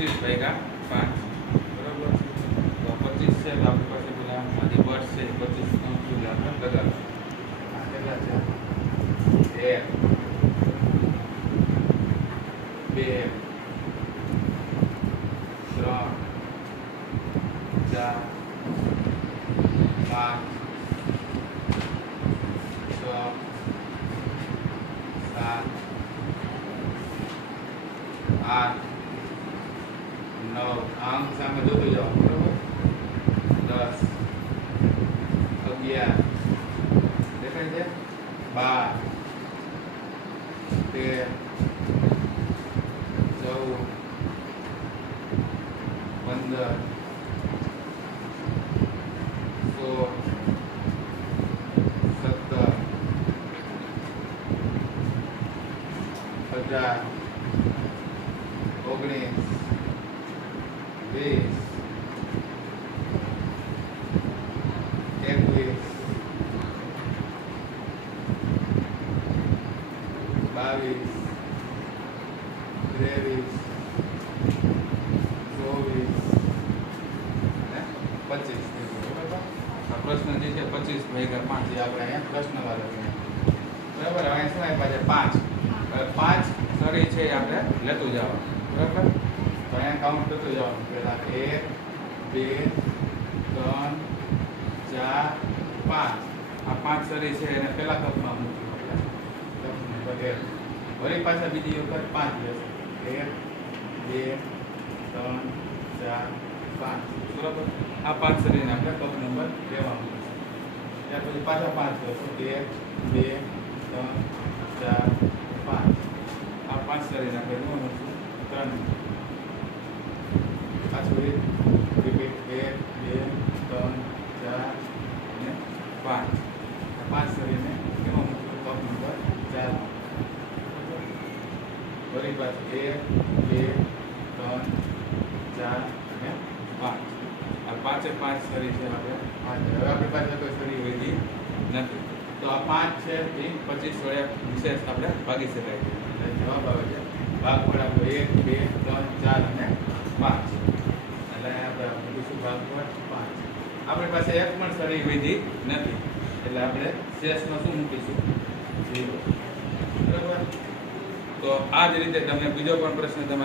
25 ભાગ્યા 5 બરાબર. તો 25 છે તો આપણી પાસે પેલા આજે વર્ષ છે 25 નો શું આપણે લગાવ્યું. આ કેટલા છે 1 2 3 4 5 6 7 8 9 આમ સામે જોતું જાઓ બરોબર. 10 11 દેખાય છે 12 13 14 15 16 17 18 19 20 21 22 23 24 25 આ પ્રશ્ન જે છે 25 ભાગ્યા 5 એ આપણે અહીંયા પ્રશ્ન વાળો છે બરાબર. હવે શું આપ્યા છે 5. હવે 5 સરી છે એ આપણે લેતું જવાનું બરાબર. તો અહીંયા કાઉન્ટ કરતું જવાનું. પહેલા 1 2 3 4 5. આ 5 સરી છે એને પહેલા કપમાં મૂકવું આપણે. વળી પાછા બીજી વખત 5 લેશે 1 2 3 4 5 બરાબર. આ 5 સરીને આપણે કપ નંબર લેવાનું છે. ત્યાર પછી પાછા 5 લેશું 1 2 3 4 5. આ 5 સરીને આપણે લેવાનું છે 3. પાછું રિપીટ 1 2 3 4 અને 5. આ 5 સરીને એમાં મૂકવું કપ નંબર 4. વળી પાછું 1 2 3 4 અને 5. આ 5 એ 5 સરી છે આપણે 5. હવે આપણી પાસે કોઈ સરી વધી નથી. તો આ 5 છે એ 25 વડે વિશેષ આપણે ભાગી શકાય છે. એટલે જવાબ આવે છે ભાગફળ આપણો 1 2 3 4 અને 5. એટલે આપણે મૂકીશું ભાગફળ 5. આપણી પાસે એક પણ સરી વધી નથી એટલે આપણે શેષમાં શું મૂકીશું 0 બરાબર. તો આ જ રીતે તમે બીજો પણ પ્રશ્ન તમારે